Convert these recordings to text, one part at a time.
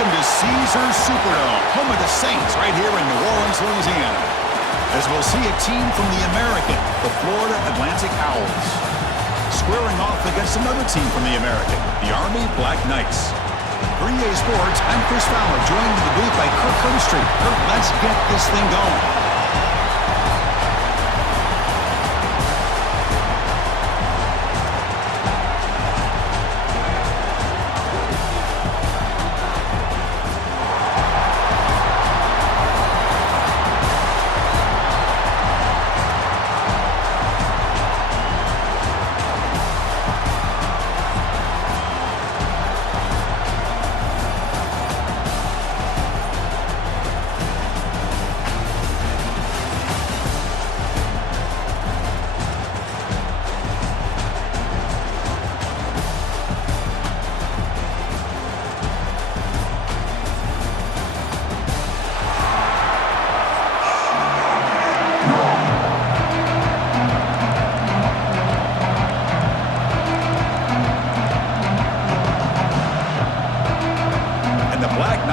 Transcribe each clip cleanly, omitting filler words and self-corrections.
Welcome to Caesars Superdome, home of the Saints, right here in New Orleans, Louisiana. As we'll see a team from the American, the Florida Atlantic Owls, squaring off against another team from the American, the Army Black Knights. For EA Sports, I'm Chris Fowler, joined in the booth by Kirk Herbstreit. Kirk, let's get this thing going.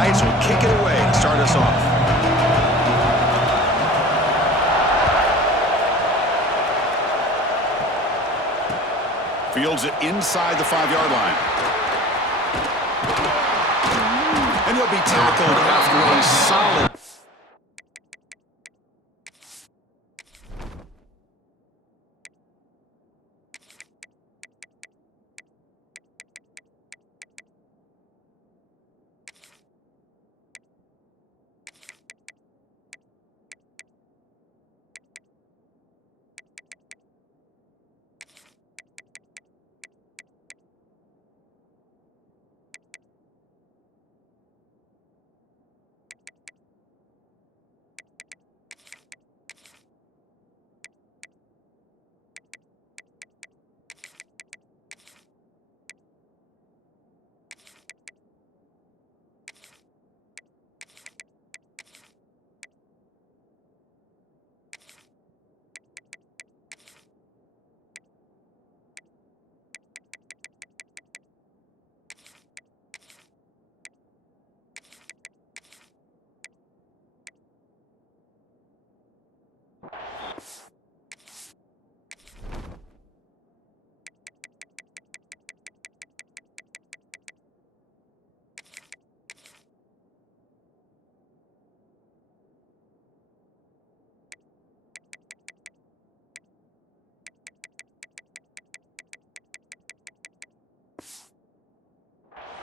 Will kick it away to start us off. Fields it inside the 5-yard line. And he'll be tackled after a solid...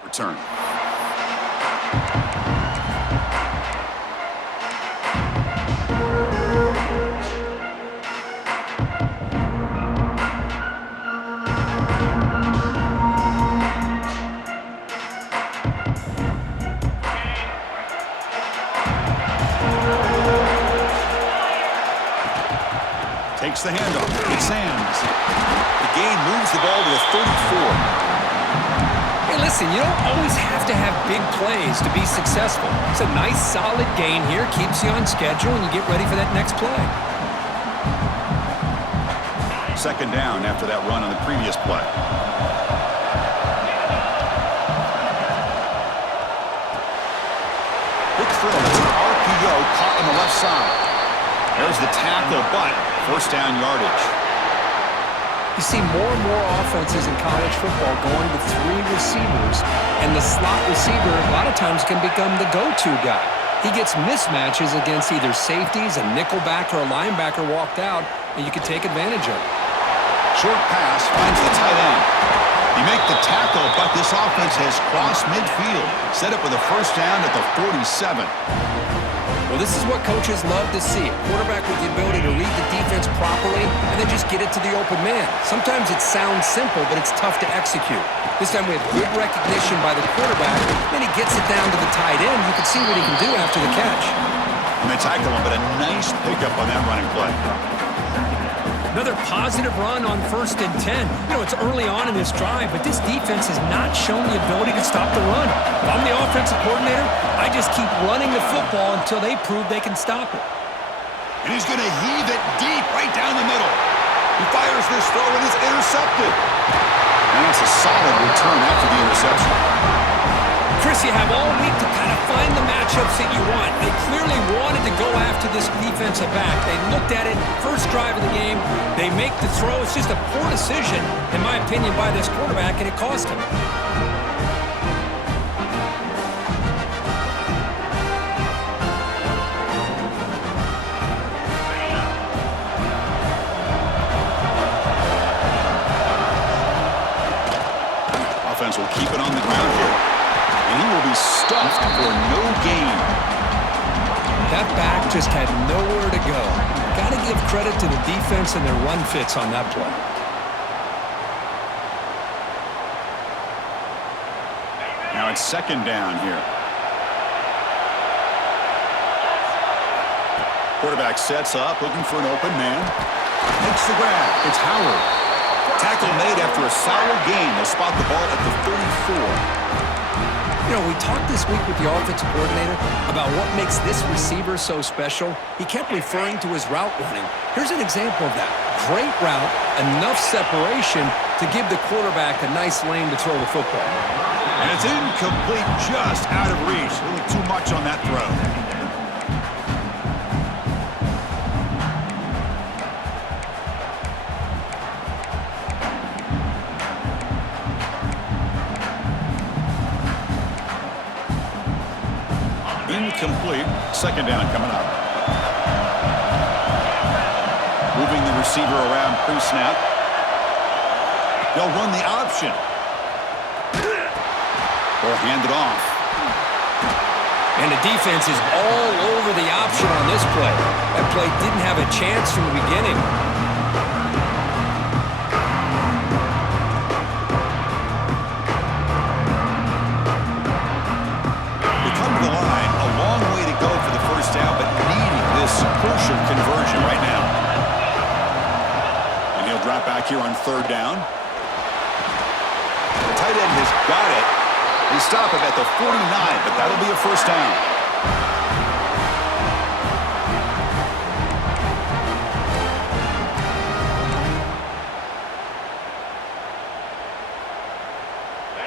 Return. Takes the handoff. It's Sands. The gain moves the ball to the 34. Hey, listen, you don't always have to have big plays to be successful. It's a nice, solid gain here, keeps you on schedule, and you get ready for that next play. Second down after that run on the previous play. Quick throw. It's an RPO caught on the left side. There's the tackle, but first down yardage. You see more and more offenses in college football going to 3 receivers, and the slot receiver a lot of times can become the go-to guy. He gets mismatches against either safeties, a nickelback, or a linebacker walked out, and you can take advantage of it. Short pass finds the tight end. You make the tackle, but this offense has crossed midfield. Set up with a first down at the 47. Well, this is what coaches love to see. A quarterback with the ability to read the defense properly and then just get it to the open man. Sometimes it sounds simple, but it's tough to execute. This time we have good recognition by the quarterback. Then he gets it down to the tight end. You can see what he can do after the catch. And they tackle him, but a nice pickup on that running play. Another positive run on 1st and 10. You know, it's early on in this drive, but this defense has not shown the ability to stop the run. If I'm the offensive coordinator, I just keep running the football until they prove they can stop it. And he's going to heave it deep right down the middle. He fires this throw and it's intercepted. And it's a solid return after the interception. Chris, you have all week to kind of find the matchups that you want. They clearly wanted to go after this defensive back. They looked at it, first drive of the game. They make the throw. It's just a poor decision, in my opinion, by this quarterback, and it cost him. Offense will keep it on the ground here. And he will be stuffed for no gain. That back just had nowhere to go. Got to give credit to the defense and their run fits on that play. Now it's second down here. Quarterback sets up, looking for an open man. Makes the grab. It's Howard. Tackle made after a solid gain. They'll spot the ball at the 34. You know, we talked this week with the offensive coordinator about what makes this receiver so special. He kept referring to his route running. Here's an example of that. Great route, enough separation to give the quarterback a nice lane to throw the football. And it's incomplete, just out of reach. A little too much on that throw. Incomplete. Second down coming up. Moving the receiver around pre-snap. They'll run the option. Or hand it off. And the defense is all over the option on this play. That play didn't have a chance from the beginning. Crucial conversion right now. And he'll drop back here on third down. The tight end has got it. They stop him at the 49, but that'll be a first down.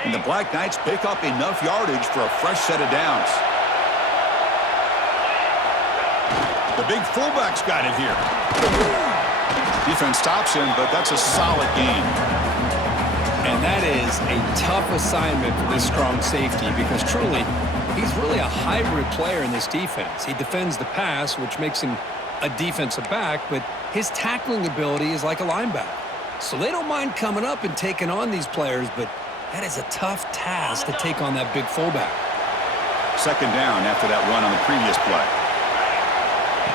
And the Black Knights pick up enough yardage for a fresh set of downs. The big fullback's got it here. Defense stops him, but that's a solid gain. And that is a tough assignment for this strong safety because truly, he's really a hybrid player in this defense. He defends the pass, which makes him a defensive back, but his tackling ability is like a linebacker. So they don't mind coming up and taking on these players, but that is a tough task to take on that big fullback. Second down after that run on the previous play.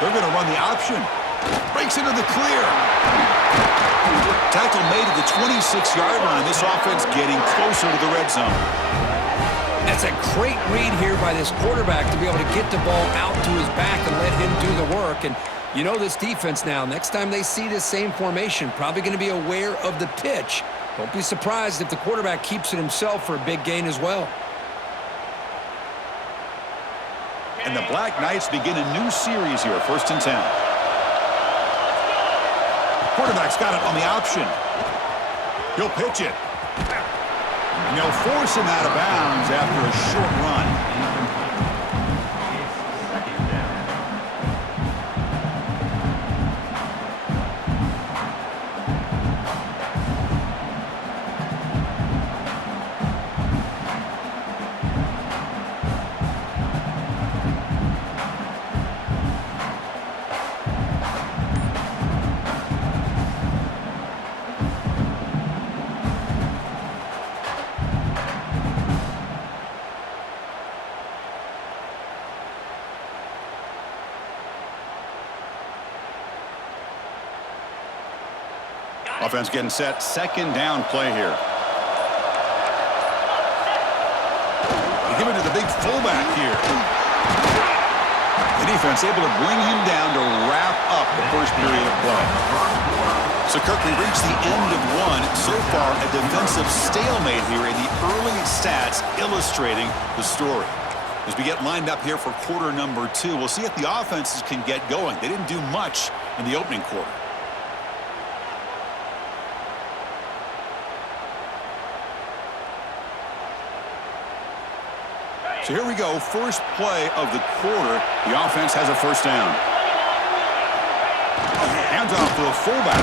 They're going to run the option. Breaks into the clear. Tackle made at the 26-yard line. This offense getting closer to the red zone. That's a great read here by this quarterback to be able to get the ball out to his back and let him do the work. And you know this defense now, next time they see this same formation, probably going to be aware of the pitch. Don't be surprised if the quarterback keeps it himself for a big gain as well. And the Black Knights begin a new series here, 1st and 10. Quarterback's got it on the option. He'll pitch it. And they'll force him out of bounds after a short run. Offense getting set. Second down play here. They give it to the big fullback here. The defense able to bring him down to wrap up the first period of play. So, Kirk, we reached the end of one. So far, a defensive stalemate here in the early stats illustrating the story. As we get lined up here for quarter number 2, we'll see if the offenses can get going. They didn't do much in the opening quarter. So here we go, first play of the quarter. The offense has a first down. Hands off to the fullback.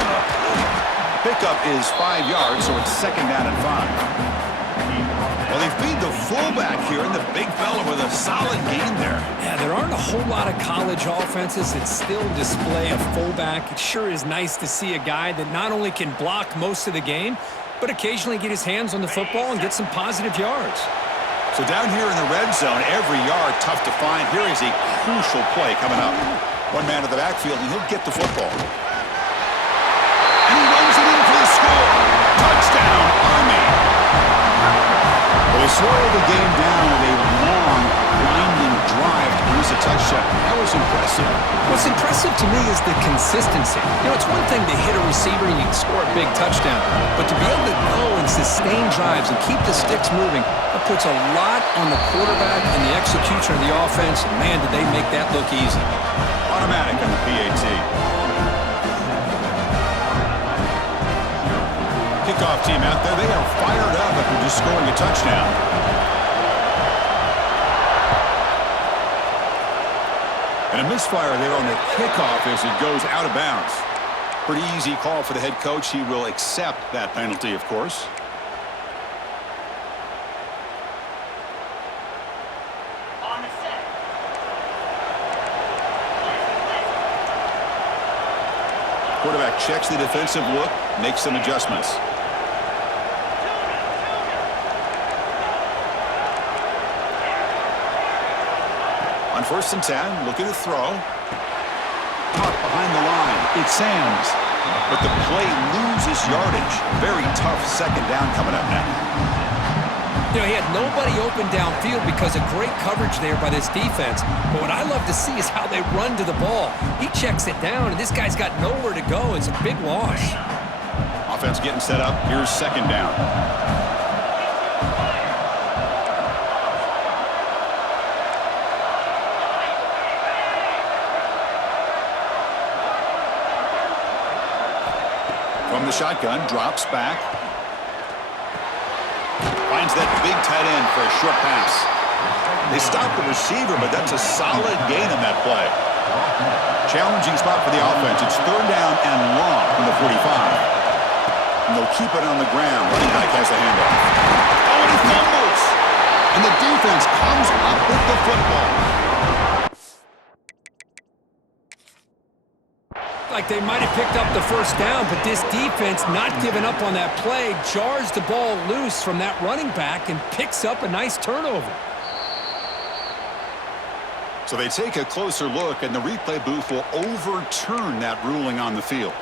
Pickup is 5 yards, so it's second down and 5. Well, they feed the fullback here, and the big fella with a solid gain there. Yeah, there aren't a whole lot of college offenses that still display a fullback. It sure is nice to see a guy that not only can block most of the game, but occasionally get his hands on the football and get some positive yards. So down here in the red zone, every yard tough to find. Here is a crucial play coming up. One man to the backfield, and he'll get the football. And he runs it in for the score. Touchdown, Army. Well, they slow the game down with a long, winding drive to produce a touchdown. That was impressive. What's impressive to me is the consistency. You know, it's one thing to hit a receiver and you can score a big touchdown, but to be able to go and sustain drives and keep the sticks moving, that puts a lot on the quarterback and the execution of the offense. Man, did they make that look easy. Automatic on the PAT. Kickoff team out there. They are fired up after just scoring a touchdown. And a misfire there on the kickoff as it goes out of bounds. Pretty easy call for the head coach. He will accept that penalty, of course. Quarterback checks the defensive look, makes some adjustments. On 1st and 10, looking to throw. Caught behind the line. It's Sams. But the play loses yardage. Very tough second down coming up now. You know, he had nobody open downfield because of great coverage there by this defense. But what I love to see is how they run to the ball. He checks it down, and this guy's got nowhere to go. It's a big loss. Offense getting set up. Here's second down. From the shotgun, drops back. Finds that big tight end for a short pass. They stop the receiver, but that's a solid gain on that play. Challenging spot for the offense. It's third down and long from the 45. And they'll keep it on the ground. Running back has the handoff. Oh, and he fumbles. And the defense comes up with the football. Like they might have picked up the first down, but this defense not giving up on that play jars the ball loose from that running back and picks up a nice turnover. So they take a closer look, and the replay booth will overturn that ruling on the field.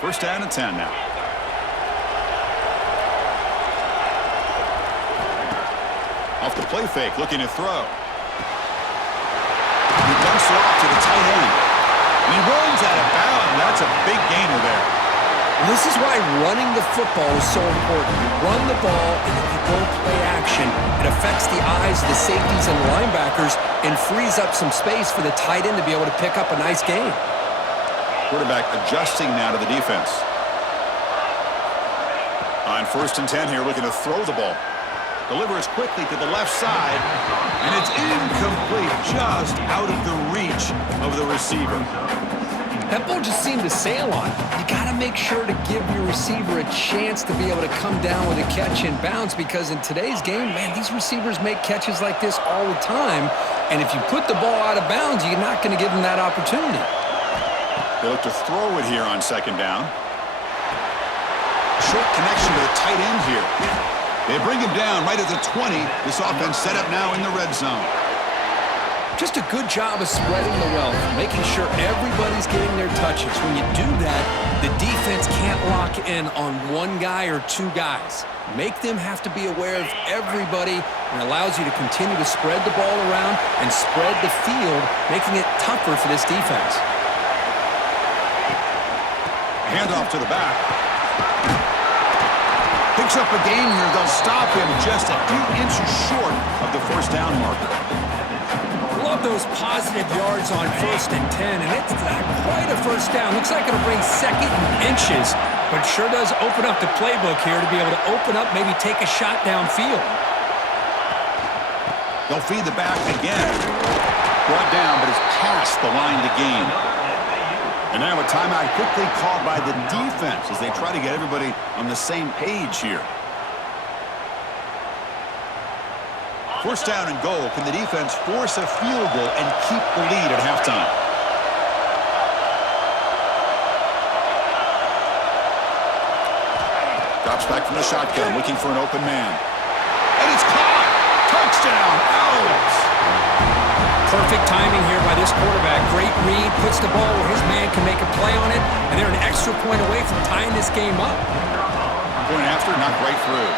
First down and 10 now. Off the play fake, looking to throw. He dumps it off to the tight end. And he runs out of bounds. That's a big gainer there. Well, this is why running the football is so important. You run the ball, and if you go play action, it affects the eyes of the safeties and linebackers and frees up some space for the tight end to be able to pick up a nice gain. Quarterback adjusting now to the defense. On 1st and 10 here, looking to throw the ball. Delivers quickly to the left side, and it's incomplete, just out of the reach of the receiver. That ball just seemed to sail on it. You got to make sure to give your receiver a chance to be able to come down with a catch and bounce, because in today's game, man, these receivers make catches like this all the time, and if you put the ball out of bounds, you're not going to give them that opportunity. They look to throw it here on second down. Short connection to the tight end here. They bring him down right at the 20. This offense set up now in the red zone. Just a good job of spreading the wealth, making sure everybody's getting their touches. When you do that, the defense can't lock in on one guy or two guys. Make them have to be aware of everybody, and allows you to continue to spread the ball around and spread the field, making it tougher for this defense. Handoff to the back. Picks up a gain here. They'll stop him just a few inches short of the first down marker. Love those positive yards on 1st and 10, and it's not quite a first down. Looks like it'll bring second and inches, but sure does open up the playbook here to be able to open up, maybe take a shot downfield. They'll feed the back again. Brought down, but it's past the line to gain. And now a timeout quickly called by the defense as they try to get everybody on the same page here. First down and goal. Can the defense force a field goal and keep the lead at halftime? Drops back from the shotgun, looking for an open man. And it's caught! Touchdown, Owls! Perfect timing here by this quarterback. Great read, puts the ball where his man can make a play on it, and they're an extra point away from tying this game up. Point after, knocked right through.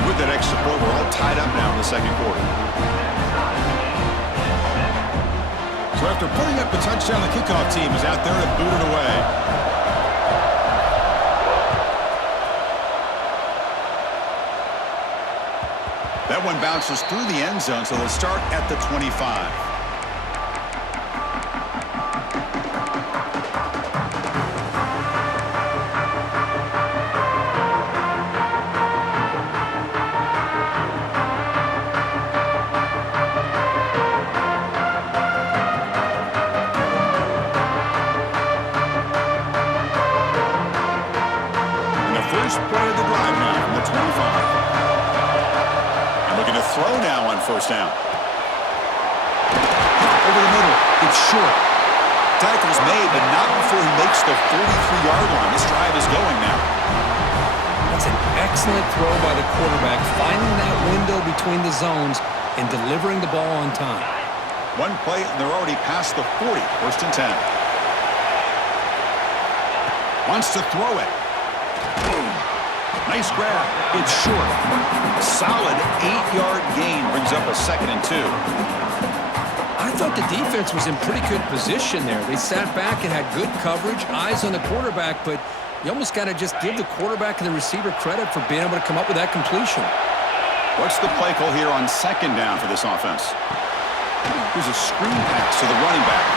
And with that extra point, we're all tied up now in the second quarter. So after putting up a touchdown, the kickoff team is out there to boot it away. That one bounces through the end zone, so they'll start at the 25. And the first play of the drive now from the 25. Throw now on first down. Over the middle. It's short. Tackle's made, but not before he makes the 43-yard line. This drive is going now. That's an excellent throw by the quarterback, finding that window between the zones and delivering the ball on time. One play, and they're already past the 40. First and 10. Wants to throw it. Nice grab. It's short. A solid 8-yard gain brings up a 2nd and 2. I thought the defense was in pretty good position there. They sat back and had good coverage, eyes on the quarterback, but you almost got to just give the quarterback and the receiver credit for being able to come up with that completion. What's the play call here on 2nd down for this offense? Here's a screen pass to the running back.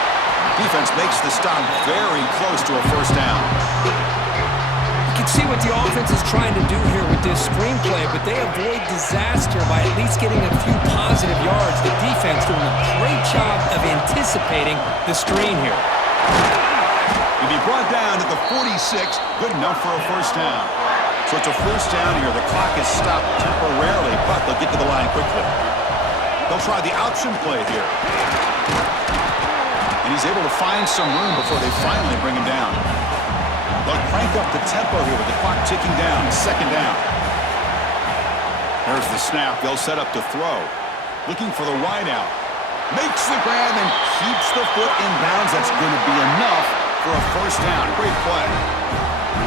Defense makes the stop very close to a first down. You can see what the offense is trying to do here with this screenplay, but they avoid disaster by at least getting a few positive yards. The defense doing a great job of anticipating the screen here. He'll be brought down at the 46, good enough for a first down. So it's a first down here. The clock is stopped temporarily, but they'll get to the line quickly. They'll try the option play here. And he's able to find some room before they finally bring him down. They'll crank up the tempo here with the clock ticking down. 2nd down. There's the snap. They'll set up to throw. Looking for the wideout. Makes the grab and keeps the foot in bounds. That's going to be enough for a first down. Great play.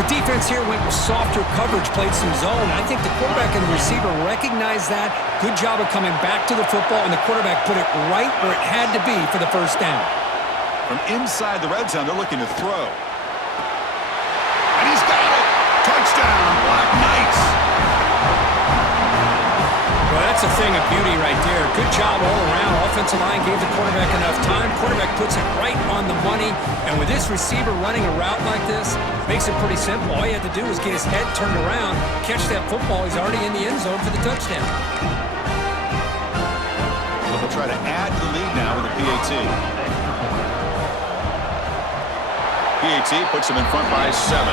The defense here went with softer coverage, played some zone. I think the quarterback and the receiver recognized that. Good job of coming back to the football, and the quarterback put it right where it had to be for the first down. From inside the red zone, they're looking to throw. And he's got it! Touchdown, Black Knights! Well, that's a thing of beauty right there. Good job all around. Offensive line gave the quarterback enough time. Quarterback puts it right on the money. And with this receiver running a route like this, makes it pretty simple. All you have to do is get his head turned around, catch that football. He's already in the end zone for the touchdown. They'll try to add the lead now with a PAT. PAT puts them in front by 7.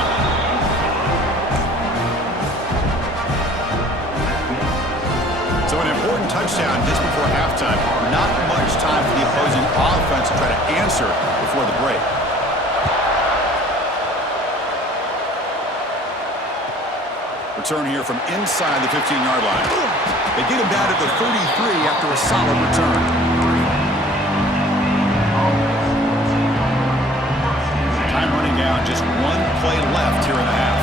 So an important touchdown just before halftime. Not much time for the opposing offense to try to answer before the break. Return here from inside the 15-yard line. They get him down at the 33 after a solid return. Time running down, just one play left here in the half.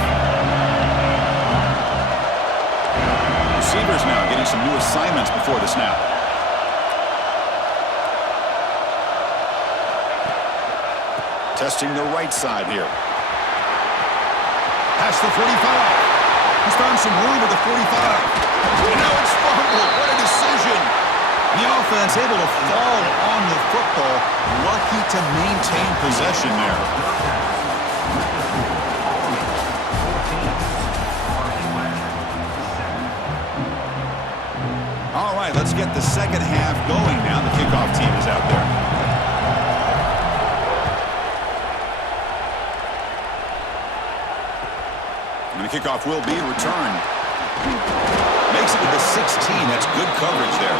Receivers now getting some new assignments before the snap. Testing the right side here. Past the 45. He's found some room at the 45. And now it's fumbled. What a decision. The offense able to fall on the football. Lucky to maintain possession there. All right, let's get the second half going now. The kickoff team is out there. And the kickoff will be returned. Makes it to the 16. That's good coverage there.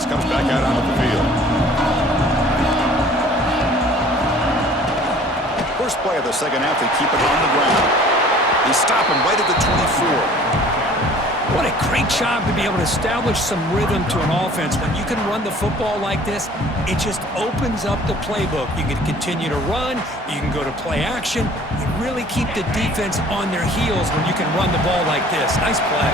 Comes back out onto the field. First play of the second half, they keep it on the ground. They stop him right at the 24. What a great job to be able to establish some rhythm to an offense. When you can run the football like this, it just opens up the playbook. You can continue to run. You can go to play action. You really keep the defense on their heels when you can run the ball like this. Nice play.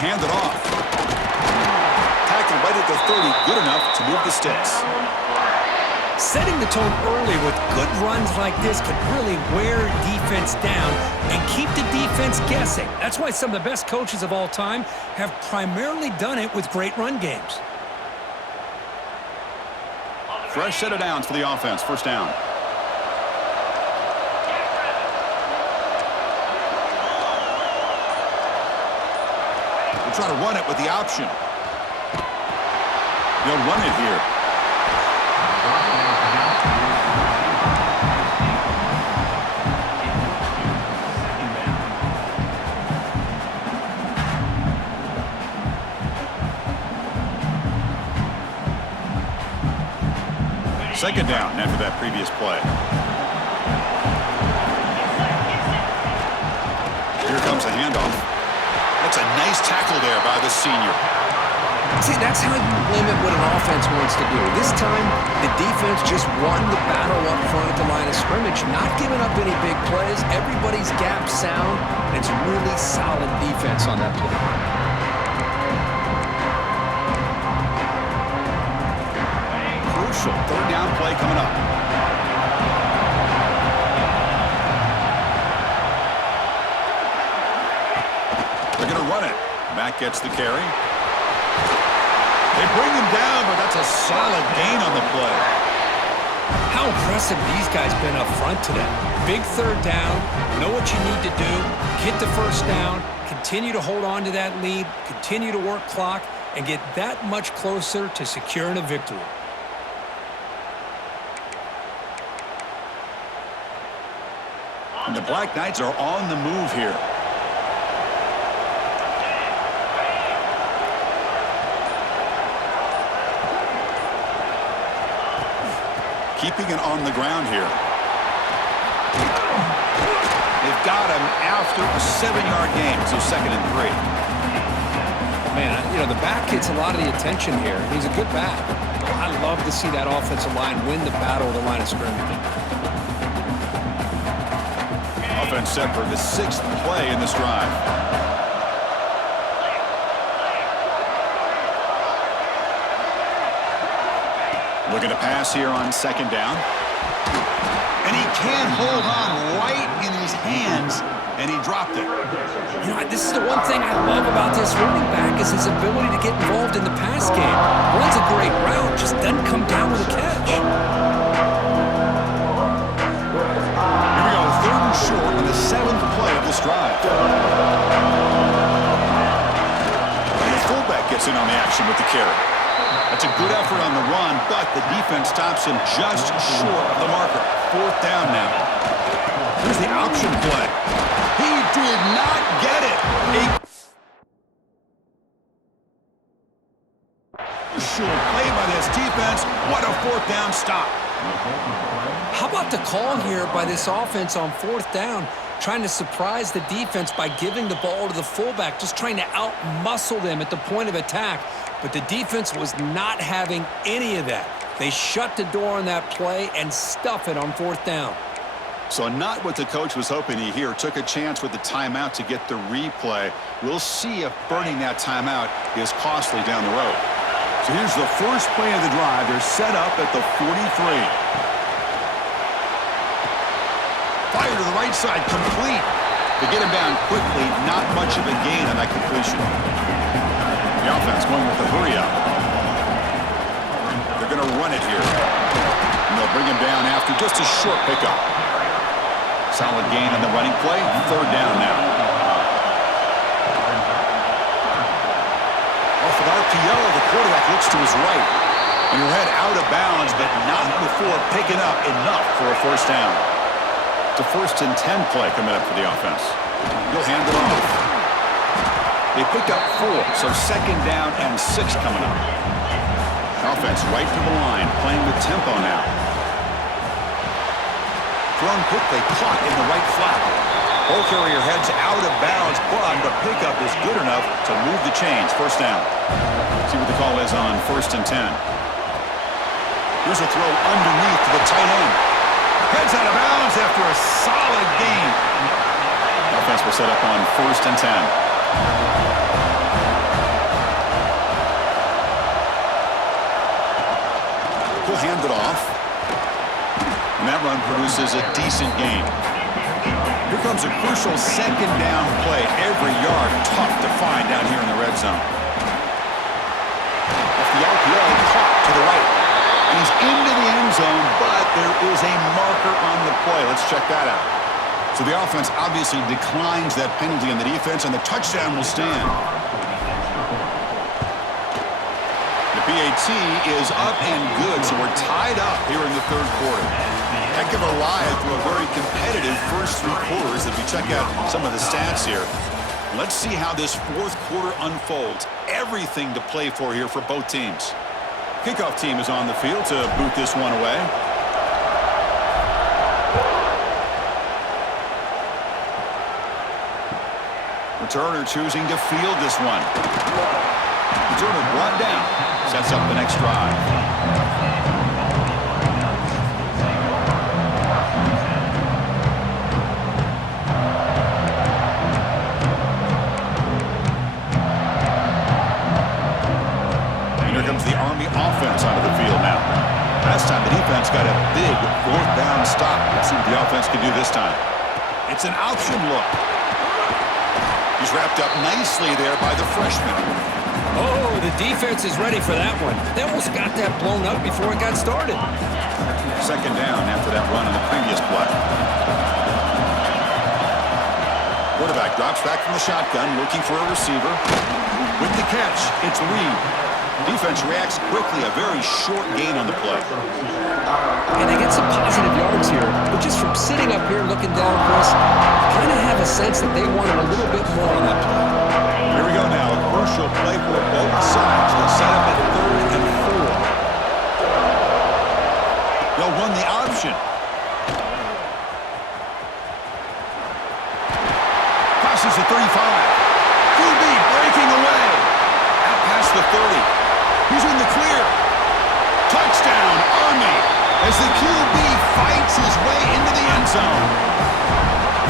Hand it off. Tackle right at the 30. Good enough to move the sticks. Setting the tone early with good runs like this can really wear defense down and keep the defense guessing. That's why some of the best coaches of all time have primarily done it with great run games. Fresh set of downs for the offense. First down. Try to run it with the option. They'll run it here. Second down after that previous play. Here comes the handoff. That's a nice tackle there by the senior. See, that's how you limit what an offense wants to do. This time, the defense just won the battle up front at the line of scrimmage, not giving up any big plays. Everybody's gap sound, and it's really solid defense on that play. Crucial third down play coming up. Run it. Back gets the carry. They bring him down, but that's a solid gain on the play. How impressive these guys been up front today. Big third down. Know what you need to do. Get the first down. Continue to hold on to that lead. Continue to work clock and get that much closer to securing a victory. And the Black Knights are on the move here. Keeping it on the ground here. They've got him after a 7-yard gain, so 2nd and 3. Man, you know, the back gets a lot of the attention here. He's a good back. I love to see that offensive line win the battle of the line of scrimmage. Offense set for the 6th play in this drive. Looking to pass here on 2nd down. And he can't hold on right in his hands, and he dropped it. You know, this is the one thing I love about this running back is his ability to get involved in the pass game. Runs a great route, just doesn't come down with a catch. Here we go, 3rd and short on the 7th play of this drive. And the fullback gets in on the action with the carry. That's a good effort on the run, but the defense stops him just short of the marker. 4th down now. Here's the option play. He did not get it. Crucial play by this defense. What a 4th down stop. How about the call here by this offense on 4th down, trying to surprise the defense by giving the ball to the fullback, just trying to out-muscle them at the point of attack. But the defense was not having any of that. They shut the door on that play and stuff it on 4th down. So not what the coach was hoping to hear. Took a chance with the timeout to get the replay. We'll see if burning that timeout is costly down the road. So here's the first play of the drive. They're set up at the 43. Fire to the right side, complete. To get him down quickly, not much of a gain on that completion. The offense going with the hurry up. They're going to run it here. And they'll bring him down after just a short pickup. Solid gain on the running play. Third down now. Off an RPO, the quarterback looks to his right. And he'll head out of bounds, but not before picking up enough for a first down. It's a 1st and 10 play coming up for the offense. He'll hand it off. They picked up 4, so 2nd down and 6 coming up. Offense right to the line, playing with tempo now. Thrown quickly, caught in the right flat. Ball carrier heads out of bounds, but the pickup is good enough to move the chains. First down. See what the call is on 1st and 10. Here's a throw underneath to the tight end. Heads out of bounds after a solid gain. Offense will set up on 1st and 10. He'll hand it off. And that run produces a decent gain. Here comes a crucial 2nd down play. Every yard tough to find down here in the red zone. Off the RPO, caught to the right. And he's into the end zone, but there is a marker on the play. Let's check that out. So the offense obviously declines that penalty on the defense, and the touchdown will stand. The PAT is up and good, so we're tied up here in the 3rd quarter. Heck of a ride through a very competitive first 3 quarters as we check out some of the stats here. Let's see how this 4th quarter unfolds. Everything to play for here for both teams. Kickoff team is on the field to boot this one away. Returner choosing to field this one. Returner brought down. Sets up the next drive. The Army offense onto the field now. Last time the defense got a big 4th down stop. Let's see what the offense can do this time. It's an option look. He's wrapped up nicely there by the freshman. Oh, the defense is ready for that one. They almost got that blown up before it got started. 2nd down after that run on the previous play. Quarterback drops back from the shotgun, looking for a receiver. With the catch, it's Reed. Defense reacts quickly, a very short gain on the play. And they get some positive yards here, but just from sitting up here looking down, Chris, I kind of have a sense that they wanted a little bit more on that play. Here we go now, a crucial play for both sides. They'll set up at 3rd and 4. They'll run the option. Passes the 35. QB breaking away. Out past the 30. He's in the clear. Touchdown, Army, as the QB fights his way into the end zone.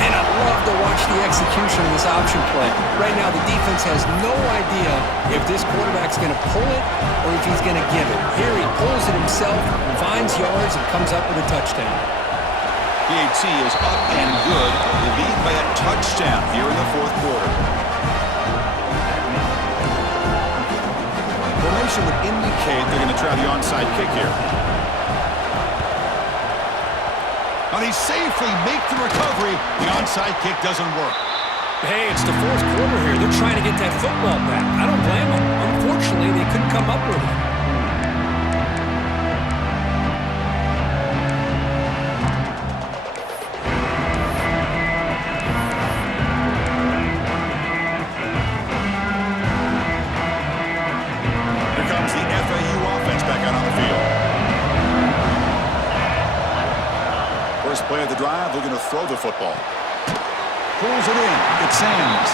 And I love to watch the execution of this option play. Right now, the defense has no idea if this quarterback's going to pull it or if he's going to give it. Here he pulls it himself, finds yards, and comes up with a touchdown. PAT is up and good. They lead by a touchdown here in the 4th quarter. Formation would indicate they're going to try the onside kick here. Now they safely make the recovery. The onside kick doesn't work. Hey, it's the 4th quarter here. They're trying to get that football back. I don't blame them. Unfortunately, they couldn't come up with it. Here comes the FAU offense back out on the field. First play of the drive, they're going to throw the football. Pulls it in. It's Sands.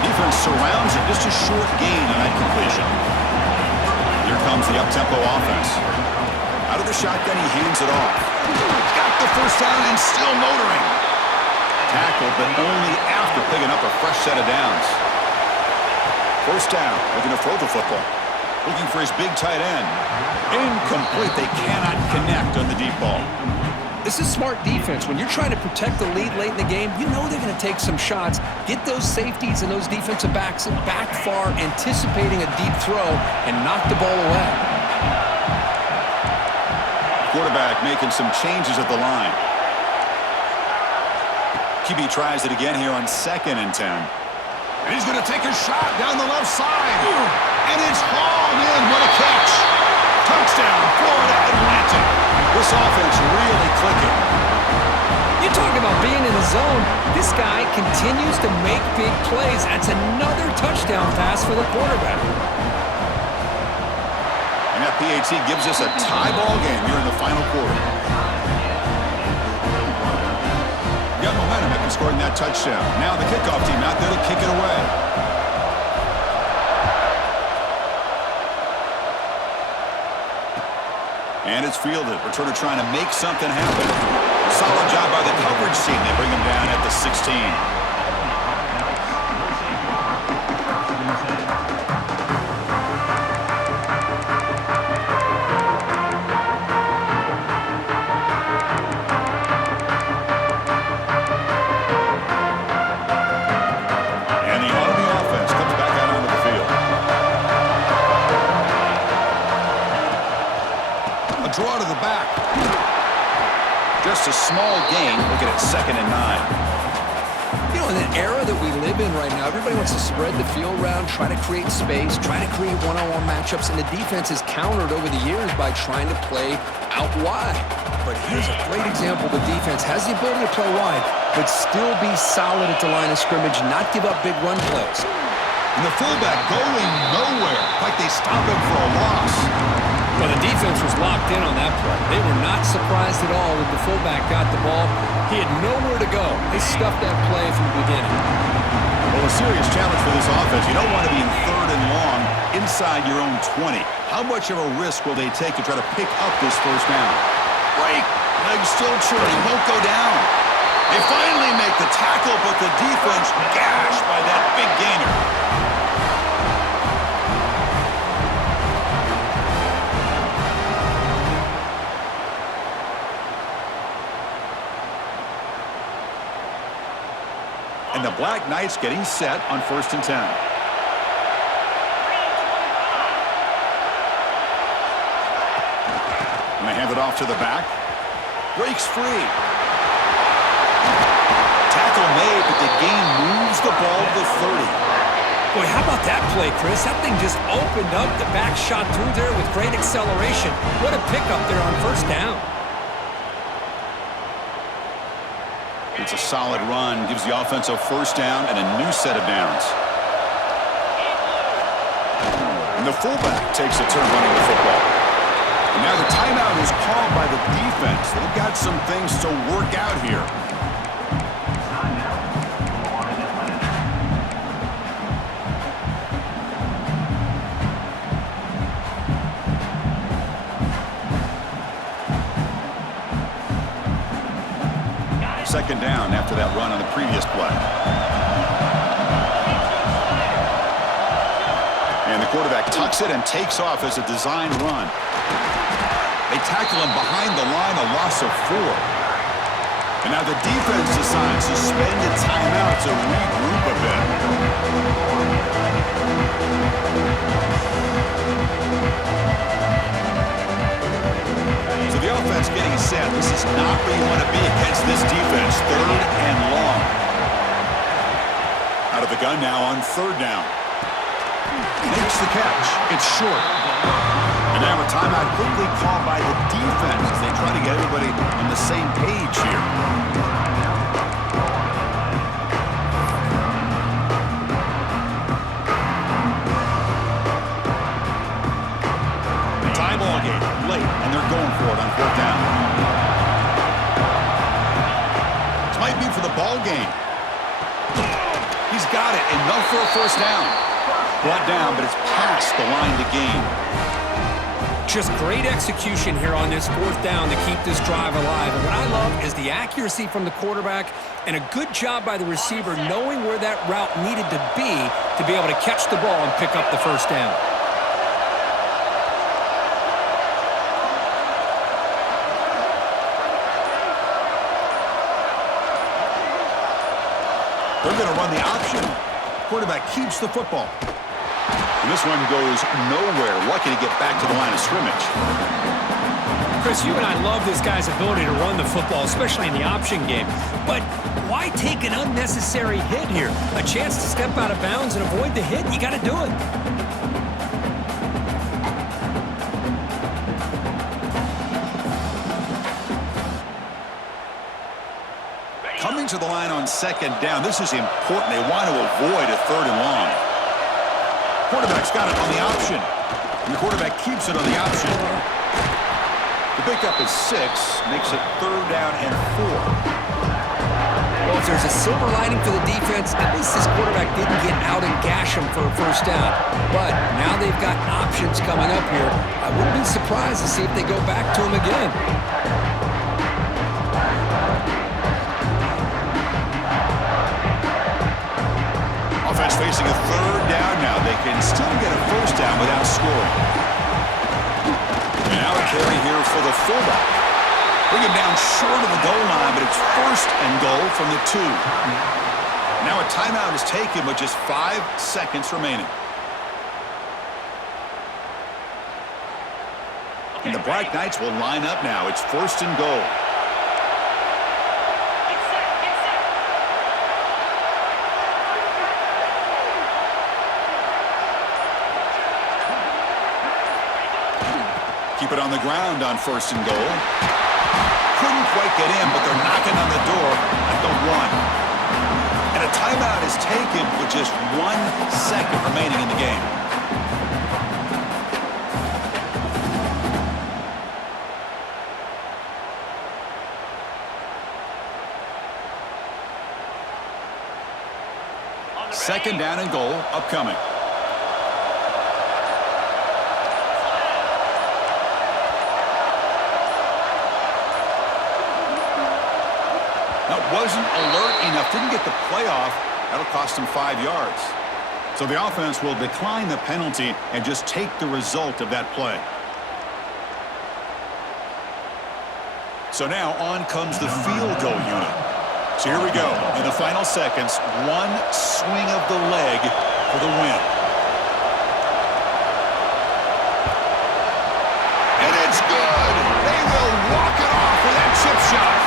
Defense surrounds it. Just a short gain on that completion. Here comes the up-tempo offense. Out of the shotgun, he hands it off. He's got the first down and still motoring. Tackled, but only after picking up a fresh set of downs. First down, looking to throw the football. Looking for his big tight end. Incomplete. They cannot connect on the deep ball. This is smart defense. When you're trying to protect the lead late in the game, you know they're going to take some shots, get those safeties and those defensive backs back far, anticipating a deep throw, and knock the ball away. Quarterback making some changes at the line. QB tries it again here on 2nd and 10. And he's going to take a shot down the left side. And it's hauled in. What a catch. Touchdown, Florida Atlantic. This offense really clicking. You talk about being in the zone. This guy continues to make big plays. That's another touchdown pass for the quarterback. And that PAT gives us a tie ball game here in the final quarter. Got momentum after scoring that touchdown. Now the kickoff team out there to kick it away. And it's fielded. Returner trying to make something happen. Solid job by the coverage team. They bring him down at the 16. And the Army offense comes back out onto the field. A draw to the back. Just a small gain. Look at it, 2nd and 9. You know, in the era that we live in right now, everybody wants to spread the field around, try to create space, try to create one-on-one matchups, and the defense is countered over the years by trying to play out wide. But here's a great example. The defense has the ability to play wide, but still be solid at the line of scrimmage, not give up big run plays. And the fullback going nowhere. Like they stopped him for a loss. Well, the defense was locked in on that play. They were not surprised at all when the fullback got the ball. He had nowhere to go. They stuffed that play from the beginning. Well, a serious challenge for this offense. You don't want to be in 3rd and long inside your own 20. How much of a risk will they take to try to pick up this first down? Break. Legs still true. He won't go down. They finally make the tackle, but the defense gashed by that big gainer. And the Black Knights getting set on 1st and 10. And they hand it off to the back. Breaks free. Tackle made, but the gain moves the ball to the 30. Boy, how about that play, Chris? That thing just opened up. The back shot through there with great acceleration. What a pickup there on 1st down. It's a solid run. Gives the offense a 1st down and a new set of downs. And the fullback takes a turn running the football. And now the timeout is called by the defense. They've got some things to work out here. Second down after that run on the previous play. And the quarterback tucks it and takes off as a design run. They tackle him behind the line, a loss of 4. And now the defense decides to spend a timeout to regroup a bit. So the offense getting set. This is not where you want to be against this defense. 3rd and long. Out of the gun now on 3rd down. Makes the catch. It's short. And now a timeout quickly called by the defense as they try to get everybody on the same page here. Tie ball game late, and they're going for it on 4th down. This might be for the ball game. He's got it. Enough for a 1st down. Brought down, but it's past the line to gain. Just great execution here on this fourth down to keep this drive alive. And what I love is the accuracy from the quarterback and a good job by the receiver knowing where that route needed to be able to catch the ball and pick up the first down. They're going to run the option. Quarterback keeps the football. And this one goes nowhere. Lucky to get back to the line of scrimmage. Chris, you and I love this guy's ability to run the football, especially in the option game. But why take an unnecessary hit here? A chance to step out of bounds and avoid the hit, you got to do it. Coming to the line on second down. This is important. They want to avoid a third and long. Quarterback's got it on the option. And the quarterback keeps it on the option. The pickup is 6. Makes it third down and 4. Well, if there's a silver lining for the defense, at least this quarterback didn't get out and gash him for a first down. But now they've got options coming up here. I wouldn't be surprised to see if they go back to him again. Offense facing a third down now. They can still get a first down without scoring. And now a carry here for the fullback. Bring him down short of the goal line, but it's first and goal from the 2. Now a timeout is taken with just 5 seconds remaining. And the Black Knights will line up now. It's first and goal. Keep it on the ground on first and goal. Couldn't quite get in, but they're knocking on the door at the 1. And a timeout is taken with just 1 second remaining in the game. Second down and goal upcoming. Wasn't alert enough, didn't get the playoff. That'll cost him 5 yards. So the offense will decline the penalty and just take the result of that play. So now on comes the field goal unit. So here we go. In the final seconds, 1 swing of the leg for the win.